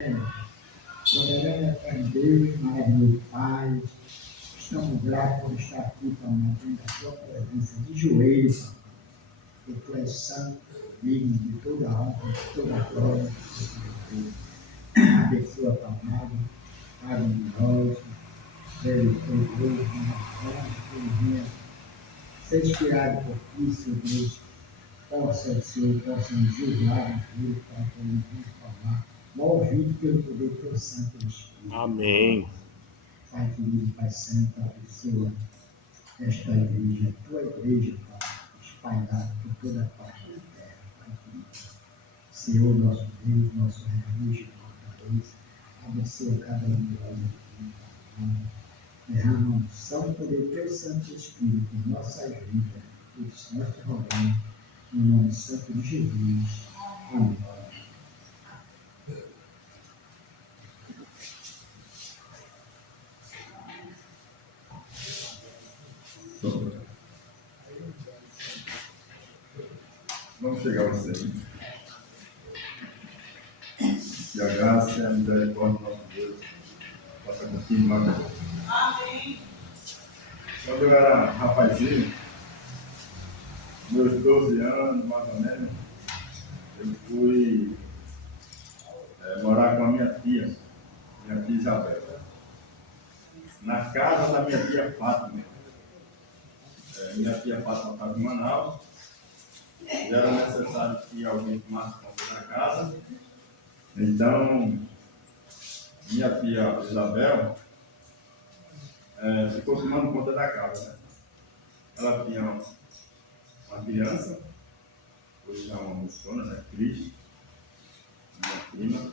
Glória a Deus, maravilhoso Pai. Estamos gratos por estar aqui, Pai, na tua presença, de joelhos, Pai. Porque tu és santo, digno de toda a honra, de toda a glória. Abençoa, Pai amado, Pai maravilhoso, velho poderoso, maravilhoso, que ele venha ser inspirado por ti, Senhor Deus. Possa o Senhor, possa nos julgar na vida, Pai, para ele vir falar, movido pelo poder do teu Santo Espírito. Amém. Pai querido, Pai Santo, abençoa esta igreja, a tua igreja, Pai, espalhada por toda a parte da terra, Pai querido. Senhor, nosso Deus, nosso refúgio, fortaleza, abençoa cada um de nós aqui, Pai. Derrama a unção e poder do teu Santo Espírito em nossa vida, isso nós te rogamos, no nome santo de Jesus. Amém. Vamos chegar ao centro. Que a graça e a misericórdia do nosso Deus possa continuar conosco. Amém. Quando eu era rapazinho, meus 12 anos, mais ou menos, eu fui morar com a minha tia Isabel, na casa da minha tia Fátima. Minha tia Fátima estava em Manaus. E era necessário que alguém tomasse conta da casa. Então, minha tia Isabel ficou tomando conta da casa. Né? Ela tinha uma criança, hoje é uma moçona, né? Cris, minha prima.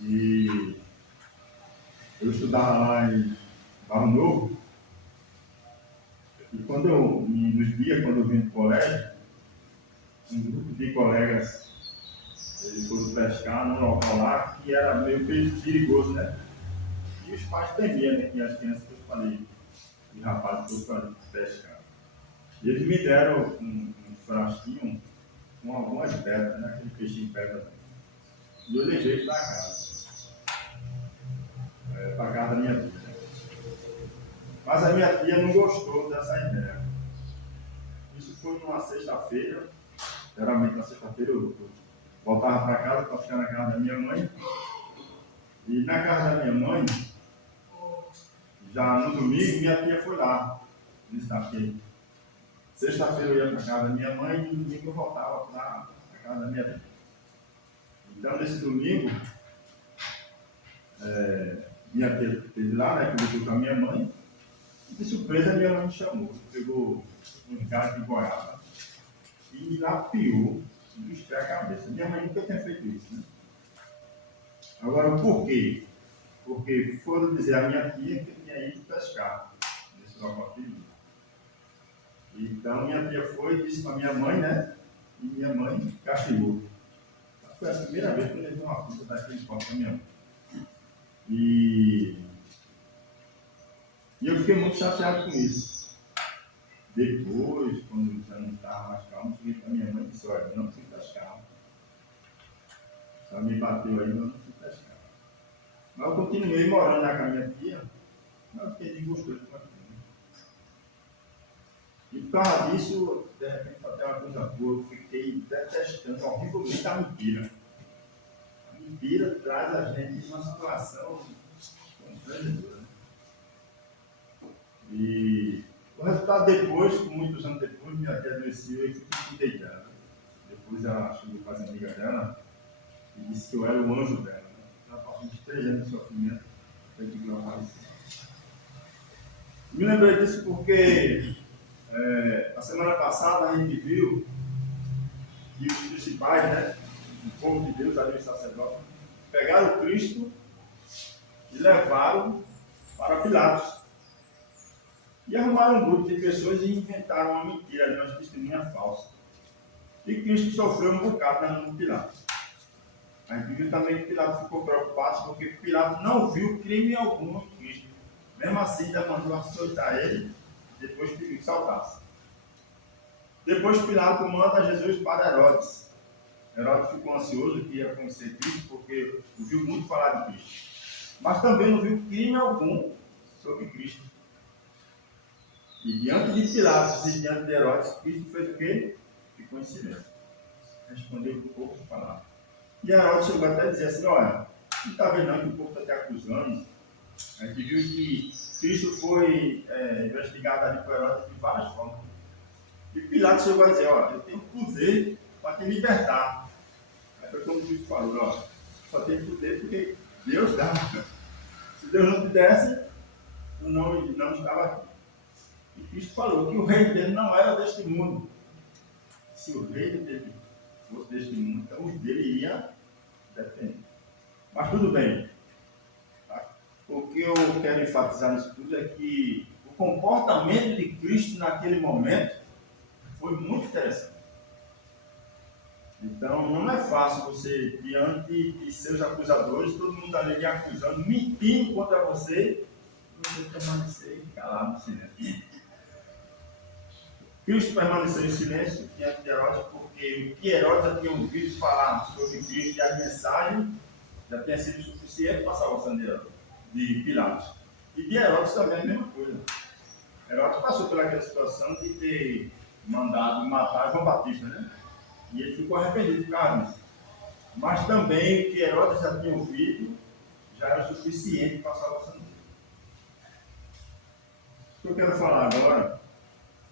E eu estudava lá em Barro Novo. E nos dias quando eu vim do colégio, um grupo de colegas, eles foram pescar num local lá que era meio perigoso, né? E os pais temiam, né, que as crianças fossem para ali, e rapazes fossem para pescar. E eles me deram um frasquinho com algumas pedras, né? Aquele peixinho pedra. E eu levei para casa, para casa da minha tia. Mas a minha tia não gostou dessa ideia. Isso foi numa sexta-feira. Geralmente na sexta-feira eu voltava para casa para ficar na casa da minha mãe. E na casa da minha mãe, já no domingo, minha tia foi lá. Sexta-feira eu ia para casa da minha mãe e no domingo eu voltava para a casa da minha tia. Então nesse domingo, minha tia esteve lá, né, conversou com a minha mãe. E de surpresa a minha mãe me chamou. Pegou um galho de goiaba e lapiou dos pés à cabeça. Minha mãe nunca tinha feito isso, né? Agora, por quê? Porque foram dizer à minha tia que eu tinha ido pescar nesse local aqui. Então, minha tia foi e disse para minha mãe, né? E minha mãe castigou. Foi a primeira vez que eu levei uma fruta daquele copo para minha mãe. E eu fiquei muito chateado com isso. Depois, quando já não estava mais calmo, cheguei para minha mãe e disse: olha, não fui pescar. Ela me bateu aí, não fui pescar. Mas eu continuei morando lá com a minha tia, mas eu fiquei desgostoso com aquilo. E por causa disso, de repente, até uma coisa boa, eu fiquei detestando horrivelmente a mentira. A mentira traz a gente numa situação constrangedora. Né? E o resultado depois, muitos anos depois, minha tia adoeceu e eu cuidei dela. Depois ela chegou para as amigas dela e disse que eu era o anjo dela. Né? Ela passou uns 3 anos de sofrimento até que ela faleceu. Me lembrei disso porque a semana passada a gente viu que os principais, né, o povo de Deus, ali os sacerdotes, pegaram Cristo e levaram para Pilatos. E arrumaram um grupo de pessoas e inventaram uma mentira, uma testemunha falsa. E Cristo sofreu um bocado no Pilatos. A gente viu também que Pilatos ficou preocupado porque Pilatos não viu crime algum em Cristo. Mesmo assim, ainda mandou açoitar ele, depois pediu que saltasse. Depois Pilatos manda Jesus para Herodes. Herodes ficou ansioso que ia conhecer Cristo, porque ouviu muito falar de Cristo. Mas também não viu crime algum sobre Cristo. E diante de Pilatos e diante de Herodes, Cristo fez o quê? Ficou em silêncio. Respondeu com poucas palavras. E Herodes chegou até a dizer assim: olha, não está vendo não que o povo está te acusando? A gente viu que Cristo foi investigado ali por Herodes de várias formas. E Pilatos chegou a dizer: olha, eu tenho poder para te libertar. Aí foi como Cristo falou: olha, só tem poder porque Deus dá. Se Deus não te desse, eu não estava aqui. E Cristo falou que o reino dele não era deste mundo. Se o reino dele fosse deste mundo, então o dele iria defender. Mas tudo bem. Tá? O que eu quero enfatizar nisso tudo é que o comportamento de Cristo naquele momento foi muito interessante. Então, não é fácil você, diante de seus acusadores, todo mundo ali lhe acusando, mentindo contra você permanecer calado no silêncio. Cristo permaneceu em silêncio diante de Herodes, porque o que Herodes já tinha ouvido falar sobre Cristo e a mensagem já tinha sido suficiente para a salvação de Pilatos. E de Herodes também a mesma coisa. Herodes passou por aquela situação de ter mandado matar João Batista, né? E ele ficou arrependido por causa disso. Mas também o que Herodes já tinha ouvido já era suficiente para a salvação dele. O que eu quero falar agora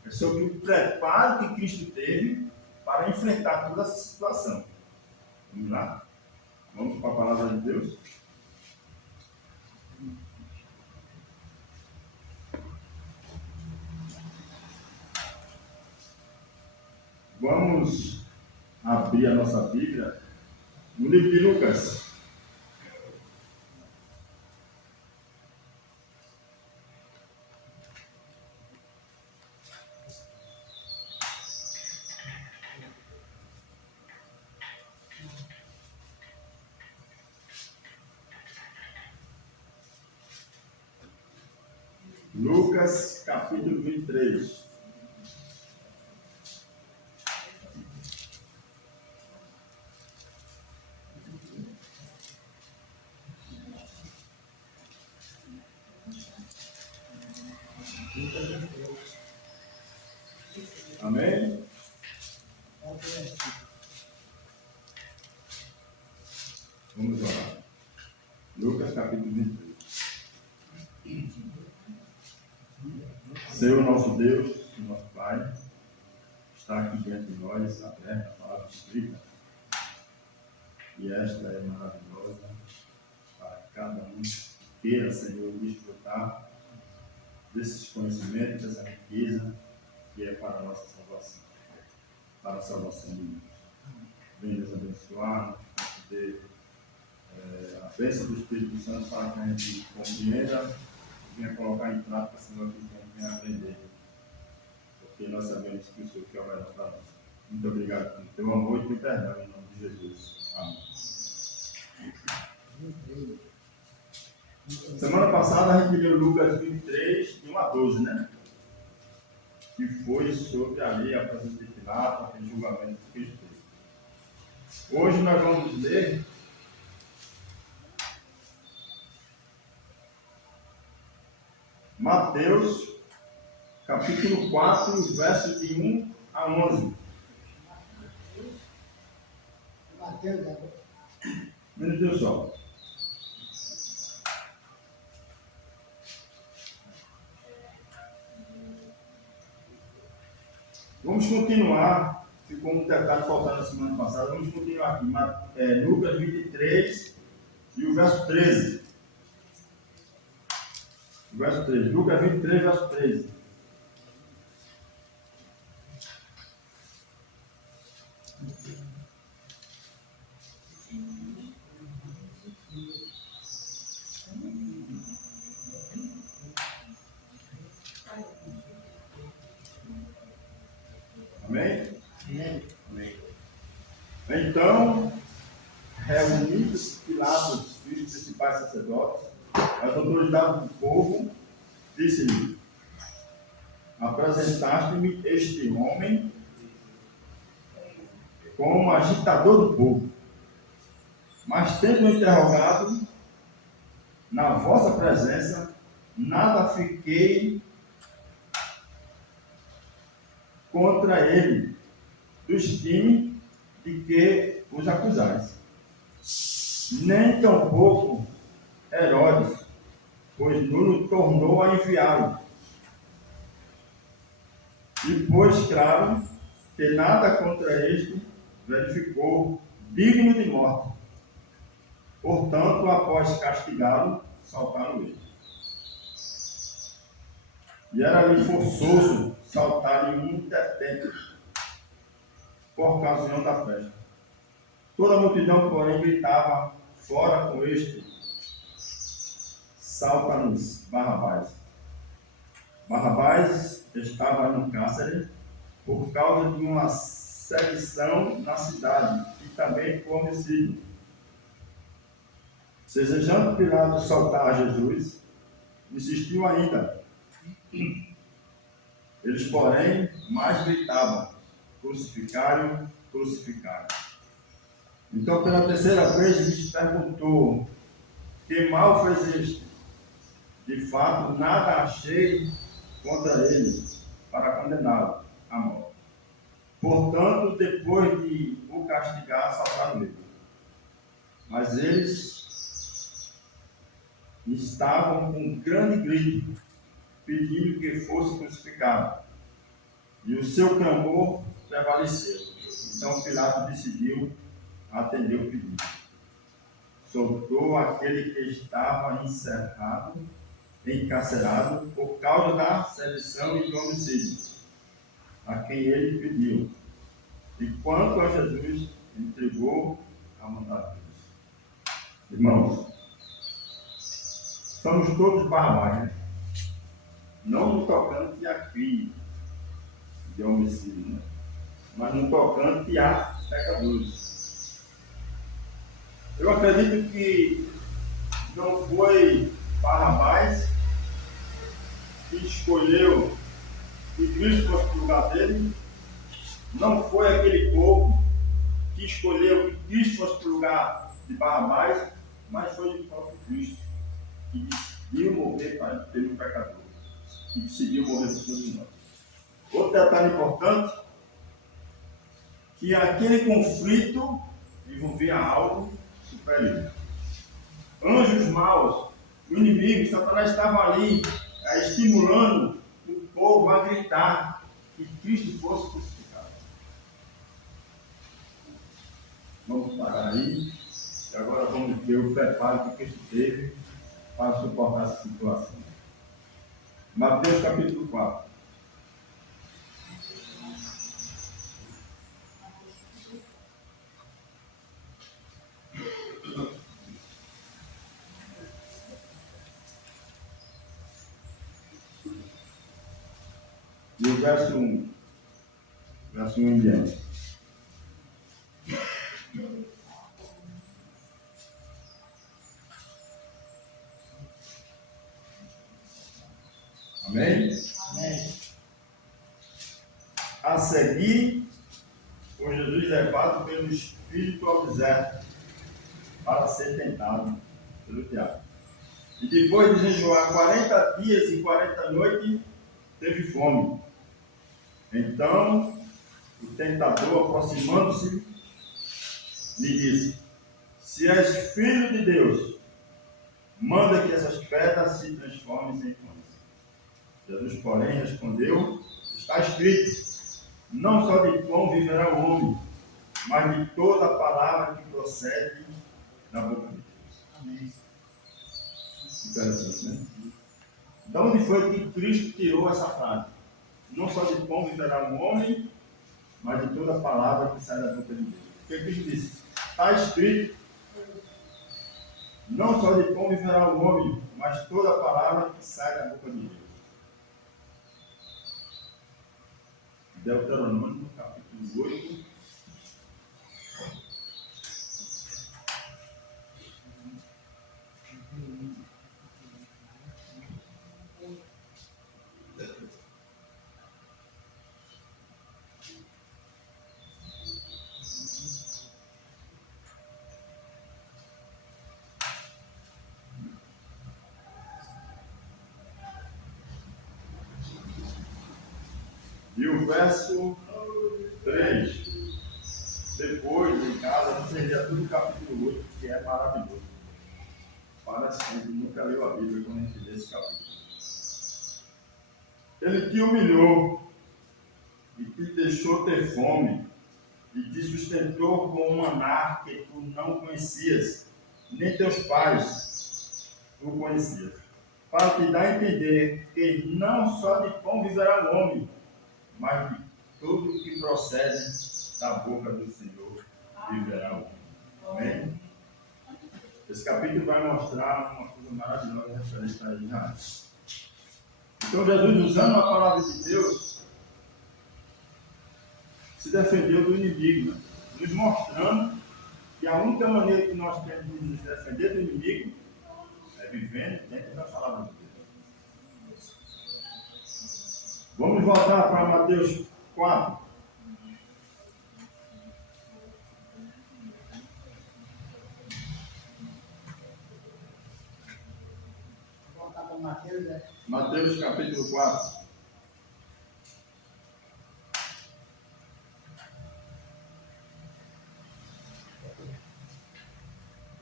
é sobre o preparo que Cristo teve para enfrentar toda essa situação. Vamos lá? Vamos para a palavra de Deus? Vamos abrir a nossa Bíblia no livro de Lucas. Lucas, capítulo 23. Amém? Vamos orar. Lucas, capítulo 23. Senhor nosso Deus, nosso Pai, está aqui diante de nós, aberta a palavra escrita. E esta é maravilhosa para que cada um queira, Senhor, desfrutar desses conhecimentos, dessa riqueza que é para a nossa salvação, para a salvação de Deus. Venha nos abençoar, nos conceder a bênção do Espírito Santo para que a gente compreenda e venha colocar em prática, Senhor, que a gente venha aprender. Porque nós sabemos que o Senhor quer o melhor para nós. Muito obrigado pelo teu amor e teu perdão, em nome de Jesus. Amém. Semana passada a gente leu Lucas 23, de 1 a 12, né? Que foi sobre ali a presença de Pilatos, aquele julgamento que Cristo teve. Hoje nós vamos ler Mateus, capítulo 4, versos de 1 a 11. Mateus, Minutinho só. Vamos continuar. Ficou um detalhe faltando na semana passada. Vamos continuar aqui. Lucas 23 e o verso 13. O verso 13. Lucas 23, verso 13. Amém? Amém. Então, reunidos Pilatos e os principais sacerdotes, as autoridades do povo, disse-lhe: apresentaste-me este homem como agitador do povo. Mas tendo interrogado na vossa presença, nada fiquei contra ele, dos crimes de que os acusais. Nem tampouco Herodes, pois nulo tornou a enviá-lo. E pôs claro que nada contra este verificou digno de morte. Portanto, após castigá-lo, saltaram ele. E era-lhe forçoso saltar-lhe um tetento por ocasião da festa. Toda a multidão, porém, gritava fora com este: salta-nos, Barrabás. Barrabás estava no cárcere por causa de uma sedição na cidade e também por homicídio. Desejando Pilatos soltar Jesus, insistiu ainda. Eles, porém, mais gritavam: crucificai-o, crucificai-o. Então, pela terceira vez, lhes perguntou: que mal fez este? De fato, nada achei contra ele para condená-lo à morte. Portanto, depois de o castigar, saltaram ele. Mas eles estavam com um grande grito, pedindo que fosse crucificado. E o seu clamor prevaleceu. Então Pilatos decidiu atender o pedido. Soltou aquele que estava encarcerado por causa da sedição e do homicídio, a quem ele pediu. E quanto a Jesus, entregou a mandar de Deus. Irmãos, somos todos Barrabás, né? Não no tocante a crime de homicídio, né? Mas no tocante a pecadores. Eu acredito que não foi Barrabás que escolheu que Cristo fosse para o lugar dele, não foi aquele povo que escolheu que Cristo fosse para o lugar de Barrabás, mas foi o próprio Cristo que decidiu morrer pelo pecador, que decidiu morrer por todos nós. Outro detalhe importante, que aquele conflito envolvia algo superior. Anjos maus, o inimigo, Satanás estava ali estimulando o povo a gritar que Cristo fosse crucificado. Vamos parar aí e agora vamos ver o preparo que Cristo teve para suportar essa situação. Mateus capítulo 4. E o verso 1. Verso 1 em diante. Amém? Amém. A seguir, foi Jesus levado pelo Espírito ao deserto para ser tentado pelo diabo. E depois de jejuar 40 dias e 40 noites, teve fome. Então, o tentador, aproximando-se, lhe disse: se és filho de Deus, manda que essas pedras se transformem em pães. Jesus, porém, respondeu: está escrito, não só de pão viverá o homem, mas de toda a palavra que procede da boca de Deus. Amém. Interessante, né? De onde foi que Cristo tirou essa frase? Não só de pão viverá o homem, mas de toda a palavra que sai da boca de Deus. Porque Cristo disse: está escrito, não só de pão viverá o homem, mas toda a palavra que sai da boca de Deus. Deuteronômio, capítulo 8. E o verso 3. Depois, em casa, você lê tudo o capítulo 8, que é maravilhoso. Para sempre, nunca leu a Bíblia quando a gente lê esse capítulo. Ele te humilhou e te deixou ter fome e te sustentou com um maná que tu não conhecias, nem teus pais o conheciam, para te dar a entender que não só de pão viverá o homem, mas de tudo que procede da boca do Senhor viverá o homem. Amém? Esse capítulo vai mostrar uma coisa maravilhosa referente a Israel. Então Jesus, usando a palavra de Deus, se defendeu do inimigo, né? Nos mostrando que a única maneira que nós temos de nos defender do inimigo é vivendo dentro da palavra de Deus. Vamos voltar para Mateus 4. Voltar para Mateus, né? Mateus capítulo 4.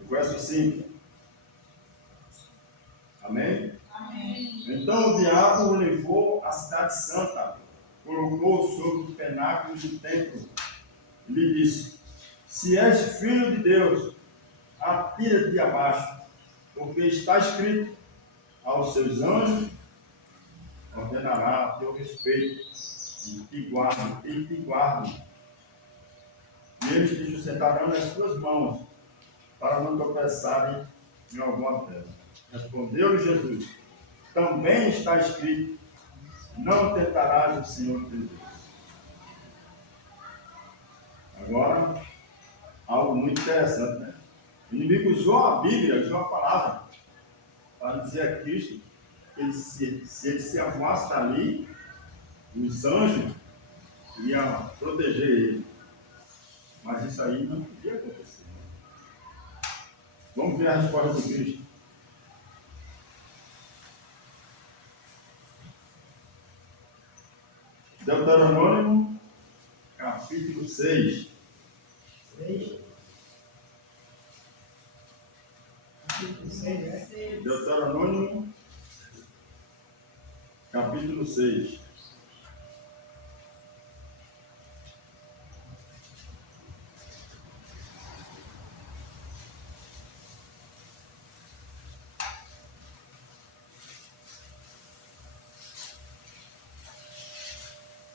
O verso 5. Amém? Amém. Então o diabo o levou à cidade santa, colocou sobre os penáculos do templo e lhe disse: Se és filho de Deus, atira-te abaixo, porque está escrito: aos seus anjos ordenará a teu respeito e te guardem. E eles te sustentarão nas tuas mãos, para não tropeçarem em alguma pedra. Respondeu-lhe Jesus: também está escrito: não tentarás o Senhor teu Deus. Agora, algo muito interessante, né? O inimigo usou a Bíblia, usou a palavra, para dizer a Cristo que se ele se arrumasse dali, os anjos iam proteger ele. Mas isso aí não podia acontecer. Vamos ver a resposta de Cristo. Deuteronômio, capítulo 6. 6. Capítulo 6, né? Deuteronômio, capítulo 6.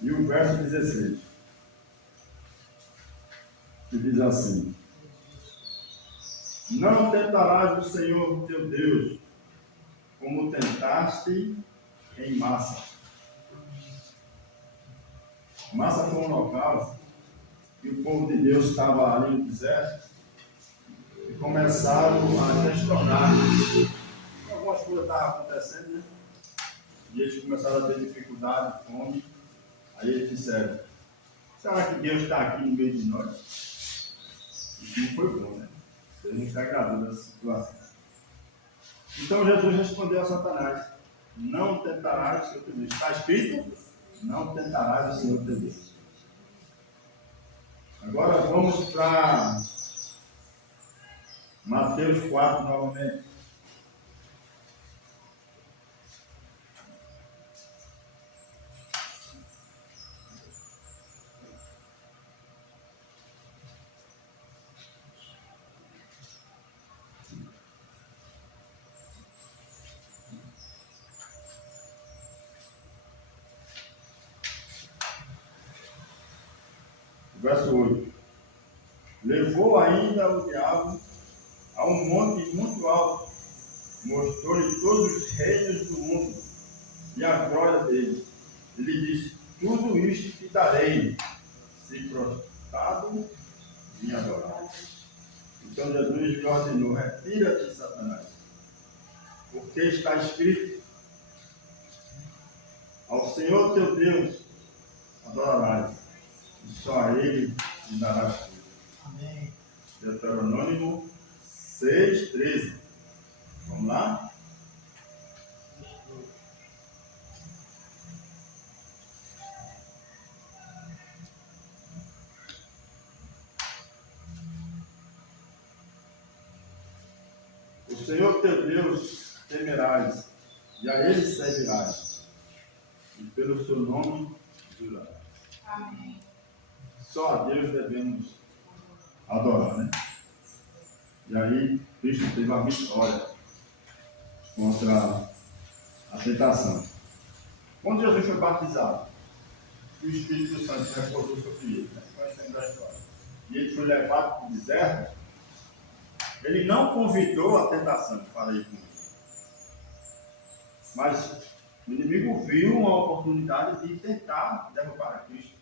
E o verso 16, que diz assim: não tentarás o Senhor teu Deus, como tentaste em Massa. Massa foi um local que o povo de Deus estava ali no deserto e começaram a questionar. Algumas coisas estavam acontecendo, né? E eles começaram a ter dificuldade, fome. Aí eles disseram: será que Deus está aqui no meio de nós? Isso não foi bom, né? Deus não está agradando dessa situação. Então Jesus respondeu a Satanás: não tentarás o Senhor teu Deus. Está escrito: não tentarás o Senhor teu Deus. Agora vamos para Mateus 4 novamente. Verso 8. Levou ainda o diabo a um monte muito alto, mostrou-lhe todos os reinos do mundo e a glória deles. Ele disse: tudo isto te darei, se prostrado me adorar. Então Jesus lhe ordenou: retira-te, Satanás, porque está escrito: ao Senhor teu Deus adorarás, e só a Ele lhe darás tudo. Amém. Deuteronômio 6:13. Vamos lá? Senhor teu Deus temerás, e a Ele servirás, e pelo seu nome jurarás. Amém. Só a Deus devemos adorar, né? E aí, Cristo teve a vitória contra a tentação. Quando Jesus foi batizado, o Espírito Santo repousou sobre ele, né? Conhecendo a história. E ele foi levado para o deserto. Ele não convidou a tentação para ir com ele. Mas o inimigo viu uma oportunidade de tentar derrubar a Cristo.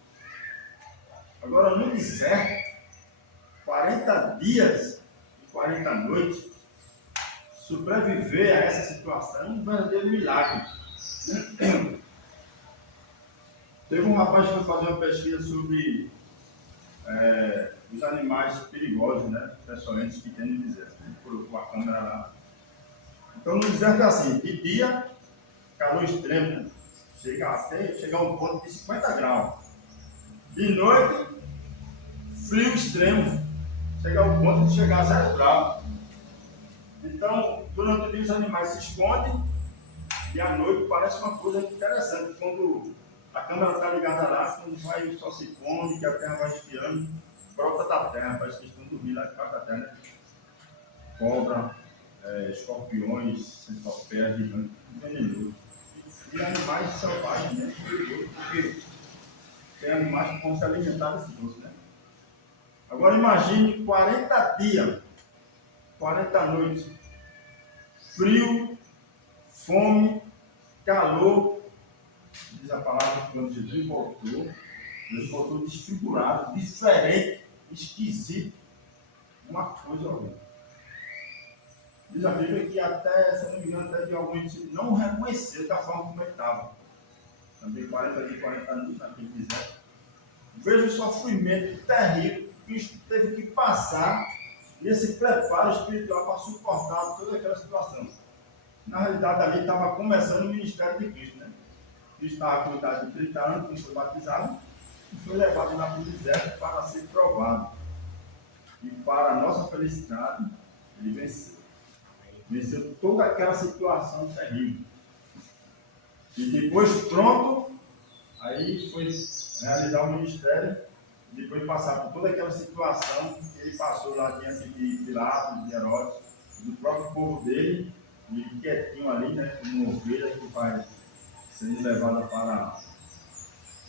Agora, no deserto, 40 dias e 40 noites, sobreviver a essa situação é um verdadeiro milagre. Teve um rapaz que foi fazer uma pesquisa sobre os animais perigosos, né? Pessoalmente que tem no deserto. Ele colocou a câmera lá. Então, no deserto é assim: de dia, calor extremo, chega a um ponto de 50 graus. De noite, frio extremo, chega ao ponto de chegar a 0 graus. Então, durante o dia os animais se escondem e à noite parece uma coisa interessante. Quando a câmera está ligada lá, quando vai, o sol se põe, que a terra vai esfriando, brota da terra, parece que estão dormindo lá debaixo da terra. Né? Cobra, escorpiões, centopeias, gigantes, venenosos. E animais selvagens, né? Porque tem animais que vão se alimentar desse doce, né? Agora imagine 40 dias, 40 noites, frio, fome, calor. Diz a palavra que quando Jesus voltou desfigurado, diferente, esquisito, uma coisa horrível. Diz a Bíblia que até, se não me engano, até de alguns discípulos não reconheceu da forma como ele estava. Também 40 dias, 40 noites naquele deserto. Veja o sofrimento terrível que Cristo teve que passar nesse preparo espiritual para suportar toda aquela situação. Na realidade, ali estava começando o ministério de Cristo, né? Cristo estava com idade de 30 anos, quando foi batizado, e foi levado lá para o deserto para ser provado. E para a nossa felicidade, ele venceu. Venceu toda aquela situação terrível. E depois, pronto, aí foi realizar o ministério, depois de passar por toda aquela situação que ele passou lá diante de Pilatos, de Herodes, do próprio povo dele, e quietinho ali, né, como uma ovelha que vai sendo levada para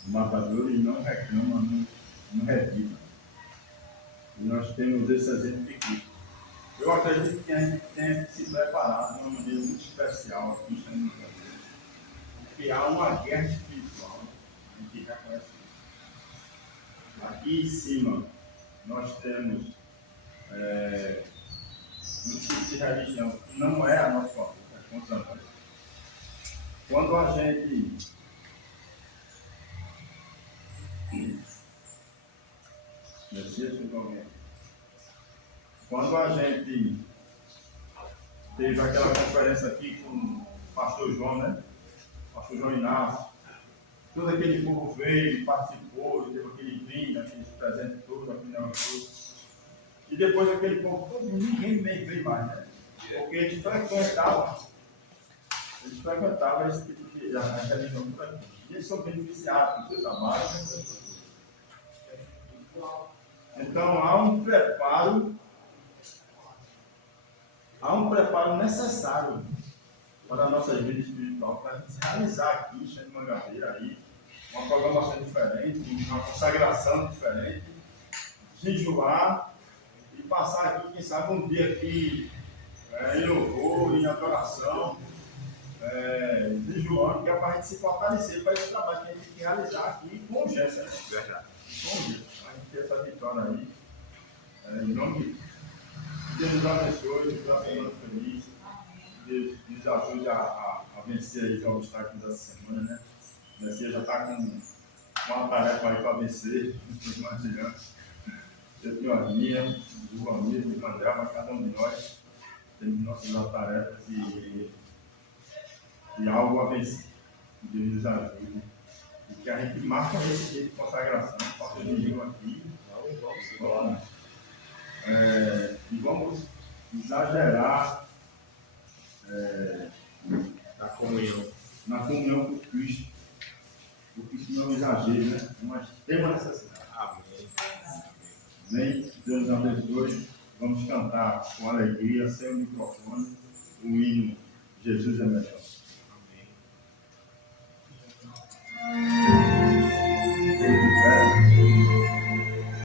o matador e não reclama, não reviva. E nós temos esse exemplo de Cristo. Eu acredito que a gente tem que se preparar de uma maneira muito especial aqui no Brasil, porque há uma guerra espiritual, a gente reconhece isso. Aqui em cima, nós temos um tipo de religião que não é a nossa favor, é contra nós. Quando a gente Quando a gente teve aquela conferência aqui com o pastor João, né? Pastor João Inácio, todo aquele povo veio, participou, teve aquele brinde, aquele presente todo, aquele negócio todo. E depois aquele povo todo, ninguém veio mais, né? Porque eles frequentavam esse tipo de religião por aqui. E eles são beneficiados com o seu trabalho, né? Então há um preparo necessário para a nossa vida espiritual, para a gente realizar aqui, em Mangabeira, aí, uma programação diferente, uma consagração diferente, jejuar e passar aqui, quem sabe, um dia aqui em louvor, em adoração, jejuando, que é para a gente se fortalecer para esse trabalho que a gente tem que realizar aqui com urgência, né? Verdade. Com urgência. A gente ter essa vitória aí, em nome de Deus nos abençoe, nos dá uma semana feliz. Deus nos ajude a vencer aí os obstáculos dessa semana, né? O Messias já está com uma tarefa aí para vencer, não estou imaginando. Eu tenho a minha, o Joãoir, o André, mas cada um de nós temos nossas tarefas e algo a vencer. Deus nos ajude. E que a gente marque esse dia de consagração, faça domingo aqui. E vamos exagerar comunhão com Cristo. Porque isso não é um exagero, né? É uma extrema necessidade. Amém? Deus nos abençoe. Vamos cantar com alegria, sem o microfone, o hino Jesus é melhor.